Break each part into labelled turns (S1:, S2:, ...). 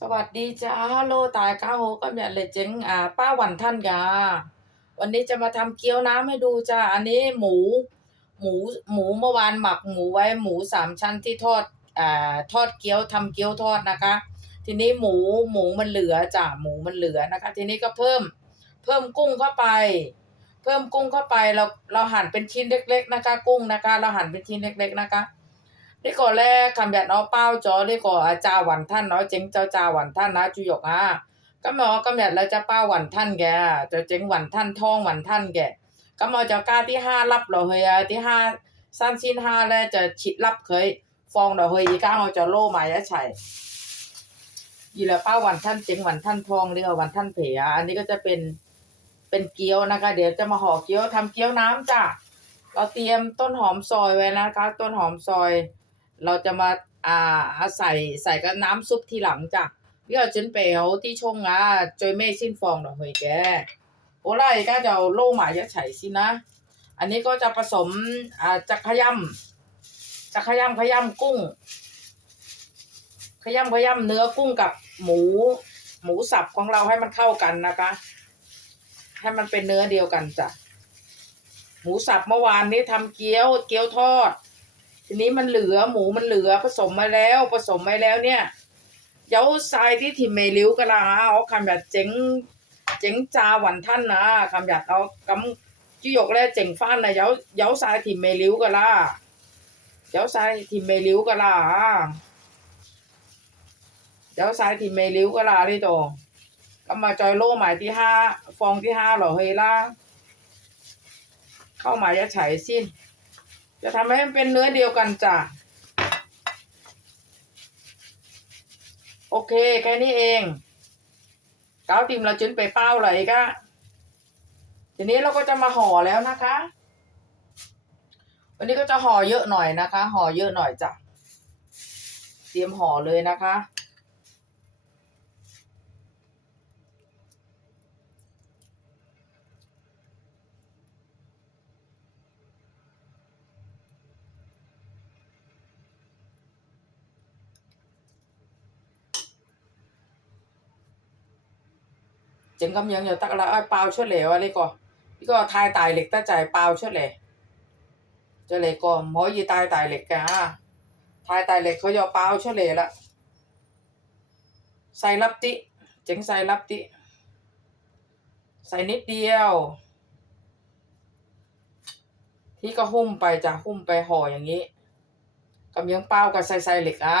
S1: สวัสดีจ้าฮัลโหลตายก้าโหก็เนี่ยเลยเจ๋งอ่า ป้าหวันท่านกาวันนี้จะมาทำเกี๊ยวน้ำให้ดูจ้าอันนี้หมู หมู หมูเมื่อวานหมักหมูไว้หมูสามชั้นที่ทอดอ่าทอดเกี๊ยวทำเกี๊ยวทอดนะคะ ทีนี้หมูหมูมันเหลือจ้ะหมูมันเหลือนะคะ ทีนี้ก็เพิ่ม เพิ่มกุ้งเข้าไป เพิ่มกุ้งเข้าไปเราเราหั่นเป็นชิ้นเล็ก ๆ นะคะ กุ้งนะคะ เราหั่นเป็นชิ้นเล็ก ๆ นะคะ นี่ก่อแรกคำแบบ nó bao cho đi có à, cha hoàn thân nó chính cho cha hoàn thân á chú dục à cái mà cái แบบเราจะป้าหวันท่านแกจะเจ๋งหวันท่านท่องหวันท่านแกก็มาจะกล้าที่ห้ารับเราเฮียที่ห้าสั้นสิ้นห้าแล้วจะฉิดรับเคยฟองเราเฮียก้าเราจะโล่มาจะใช่ยีแล้วป้าหวันท่านเจ๋งหวันท่านทองเรียกว่าหวันท่านเผยอันนี้ก็จะเป็นเป็นเกี๊ยวนะคะ เดี๋ยวจะมาห่อเกี๊ยวทำเกี๊ยวน้ำจ้ะเราเตรียมต้นหอมซอยไว้นะคะ ต้นหอมซอย เราจะมาอ่าใส่ใส่กับน้ำซุปทีหลังจ้ะพี่เอาจนเปียวที่ชงอะจอยไม่สิ้นฟองดอกเฮยแกโอ้ไรก็จะโล่หมายจะไฉสินะ อันนี้ก็จะผสมอ่าจะขยำจะขยำขยำกุ้ง ขยำขยำเนื้อกุ้งกับหมู หมูสับของเราให้มันเข้ากันนะคะ ให้มันเป็นเนื้อเดียวกันจ้ะหมูสับเมื่อวานนี้ทำเกี๊ยวเกี๊ยวทอด ทีนี้มันเหลือหมูมันเหลือผสมมาแล้วผสมไว้แล้วเนี่ยเย้าทรายที่ถิ่มเมลิวกะลาเอาคำหยาดเจ๋งเจ๋งจาหวันท่านนะคำหยาดเอากำจุยกแลเจ๋งฟ้านนะเย้าเย้าทรายถิ่มเมลิวกะลาเย้าทรายถิ่มเมลิวกะลาเย้าทรายถิ่มเมลิวกะลาที่โตก็มาจอยโล่หมายที่ห้าฟองที่ห้าหรอเฮล่าเข้าหมายจะไฉสิ้น จะทำให้มันเป็นเนื้อเดียวกันจ้ะ โอเค แค่นี้เอง เกาติมเราจุนไปเป้าเลยก็ทีนี้เราก็จะมาห่อแล้วนะคะ วันนี้ก็จะห่อเยอะหน่อยนะคะ ห่อเยอะหน่อยจ้ะ เตรียมห่อเลยนะคะ เจ็งกำยังอยู่ตักละอ้อยเปล่าช่วยเหลวอะไรก็นี่ก็ทายตายเหล็กตาใจเปล่าช่วยเหลวจะเหลก็หมอยีตายตายเหล็กกะทายตายเหล็กเขายอเปล่าช่วยเหลละใส่รับติ เจ๋งใส่รับติ ใส่นิดเดียว ที่ก็หุ้มไปจะหุ้มไปห่ออย่างนี้กำยังเป่ากับใส่ใส่เหล็กอะ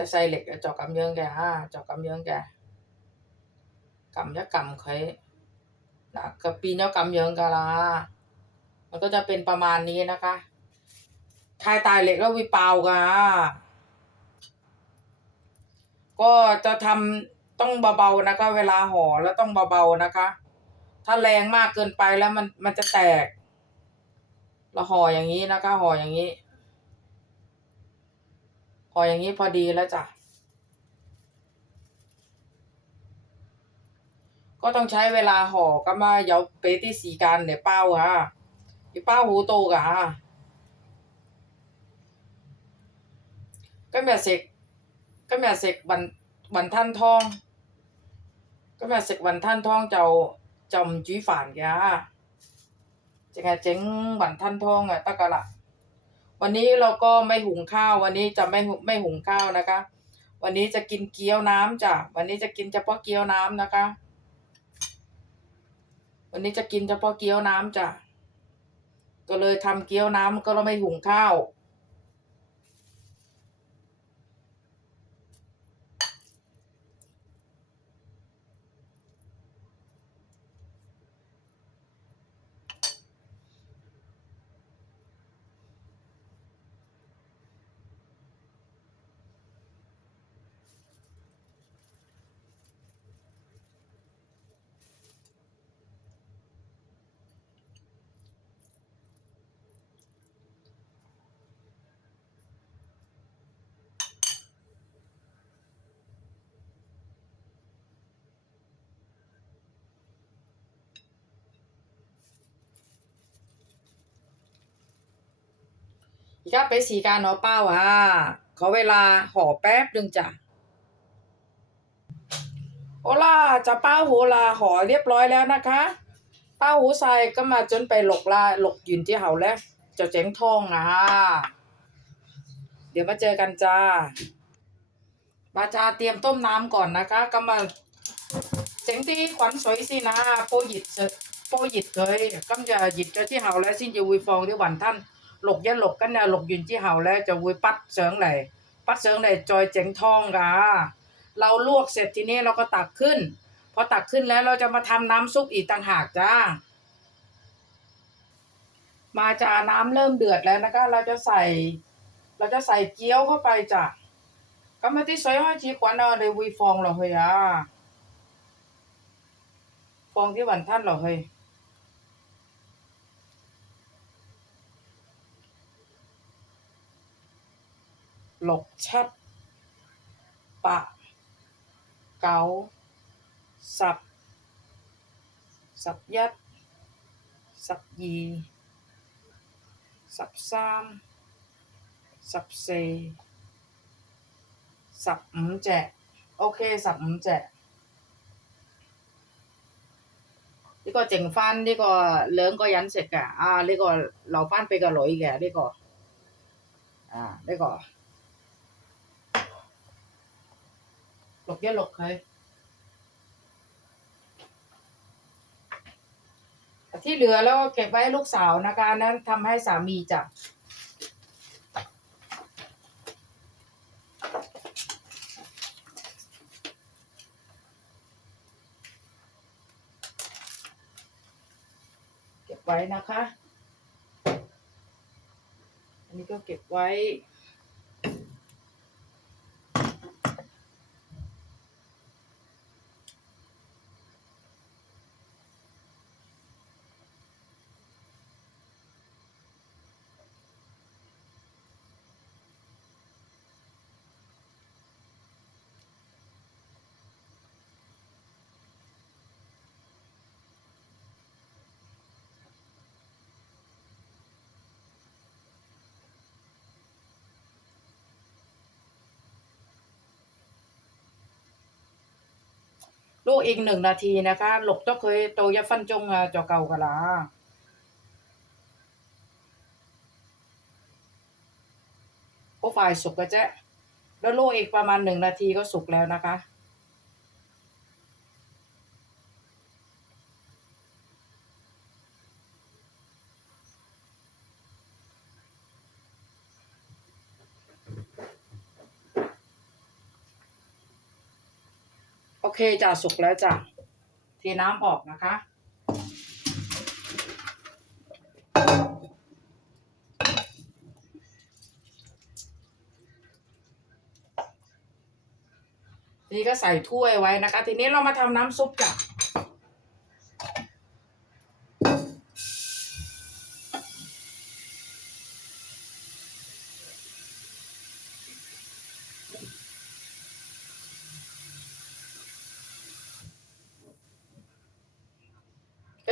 S1: ายโตเอาเป้าผมโตกะ xay xay lịch cho cầm dương kìa ha cho cầm dương kìa cầm chắc cầm เคยนะกระปีเนาะกำเยิงกะลามันก็จะเป็นประมาณนี้นะคะทายตายเหล็กแล้ววิเปาวกะก็จะทำต้องเบาๆนะคะ เวลาห่อแล้วต้องเบาๆนะคะ ถ้าแรงมากเกินไปแล้วมันมันจะแตกเราห่ออย่างนี้นะคะห่ออย่างนี้ ออย่างนี้พอดีแล้วจ้ะ ก็ต้องใช้เวลาห่อก็มาเยาเปที่สีกันเดี๋ยวเป้าฮะอีเป้าหูโตกะฮะก็แม่เสกก็แม่เสกบันบันท่านทอง ก็แม่เสกบันท่านทองเจ้าจอมจุ้ยฝานแกจะไงเจ๋งบันท่านทองอะตะกะละ วันนี้เราก็ไม่หุงข้าว วันนี้จะไม่ไม่หุงข้าวนะคะ วันนี้จะกินเกี๊ยวน้ำจ้ะวันนี้จะกินเฉพาะเกี๊ยวน้ำนะคะ วันนี้จะกินเฉพาะเกี๊ยวน้ำจ้ะก็เลยทำเกี๊ยวน้ำก็เราไม่หุงข้าว อีกาไปสีการเนาะเป้าอะขอเวลาห่อแป๊บนึงจ้ะโอล่าจะเป้าหูลาห่อเรียบร้อยแล้วนะคะ เป้าหูใส่ก็มาจนไปหลกลาหลกยืนที่เห่าแล้วจะเจ๊งทองอะเดี๋ยวมาเจอกันจ้าบาจาเตรียมต้มน้ำก่อนนะคะก็มาเจ๊งที่ขวัญสวยสินะโปหยิดโปหยิดเคยก็จะหยิดเจ้าที่เห่าแล้วสิ้นจะวีฟองที่หวันท่าน lục giá lục cái nè lục duyên chỉ hào lẽ cho vui bắt sướng này bắt sướng này tròi chén thong cả เราลวกเสร็จทีนี้เราก็ตักขึ้น พอตักขึ้นแล้วเราจะมาทำน้ำซุปอีกต่างหากจ้า มาจ้าน้ำเริ่มเดือดแล้วนะคะ เราจะใส่ เราจะใส่เกี๊ยวเข้าไปจ้ะก็มาที่ซอยห้อยจีขวัญเอาเลยวีฟองเหรอเฮ้ยอะฟองที่หวานท่านเหรอเฮ้ย 六七八九十十一十二十三十四十五隻，OK，十五隻。呢個剩翻呢個兩個人食嘅，啊呢、個留翻俾個女嘅呢、個，啊呢、個 ห Lọc kia lọc เลยที่เหลือแล้วเก็บไว้ลูกสาวนะคะนนั้นทำให้สามีจ้ะ เก็บไว้นะคะ อันนี้ก็เก็บไว้ ลูกอีกหนึ่งนาทีนะคะหลบต้องเคยโตยฟันจงอะจอเก่ากะลาโอ้ฝ่ายสุกก็จะแล้วลูกอีกประมาณหนึ่งนาทีก็สุกแล้วนะคะ เคจ้ะสุกแล้วจ้ะเทน้ำออกนะคะ นี่ก็ใส่ถ้วยไว้นะคะ ทีนี้เรามาทำน้ำซุปจ้ะ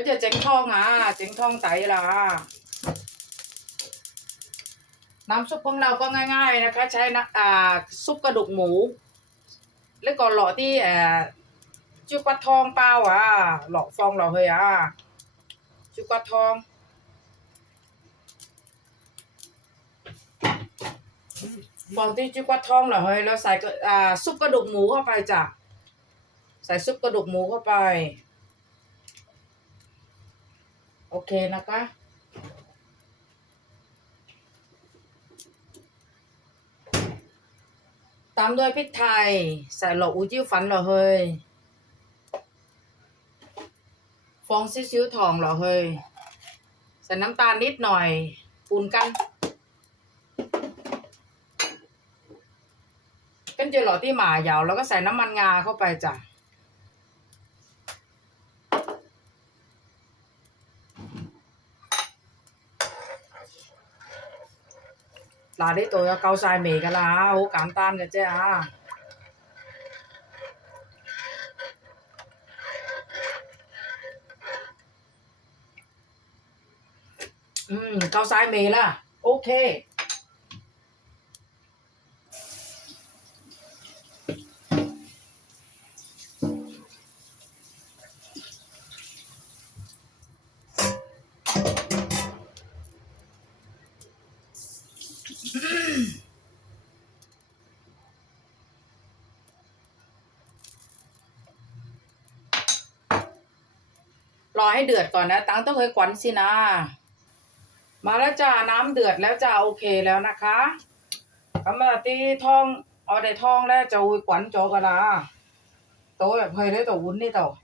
S1: จะเจ๋งทองอะเจ๋งทองไตล่ะน้ำซุปของเราก็ง่าย ๆ นะคะ ใช้นะอ่าซุปกระดูกหมู แล้วก็หล่อที่อ่อจุกกระทองเปล่าอะหล่อฟองหล่อเฮยอะจุกกระทองฟองที่จุกกระทองเหรอเฮยแล้วใส่ก็อ่าซุปกระดูกหมูเข้าไปจ้ะใส่ซุปกระดูกหมูเข้าไป โอเคนะคะ ตามด้วยพริกไทย ใส่หลออูจิ้วฝันหรอเฮยฟองซีซิ้วทองหรอเฮยใส่น้ำตาลนิดหน่อยปูนกันกันเจลหล่อที่หมายาวแล้วก็ใส่น้ำมันงาเข้าไปจ้ะ 嗱，呢度有夠晒味㗎啦，好簡單嘅啫嚇。嗯，夠晒味啦，OK。 รอให้เดือดก่อนนะ ตังต้องเคยกวนสินะ มาแล้วจ้าน้ำเดือดแล้วจ้าโอเคแล้วนะคะกำมาตีทองเอาได้ทองแล้วจะอุ้ยกวนโจกะลาโตแบบเคยได้ตัววุ้นนี่ต่องที่ชงเหรอเฮ้ยแล้ว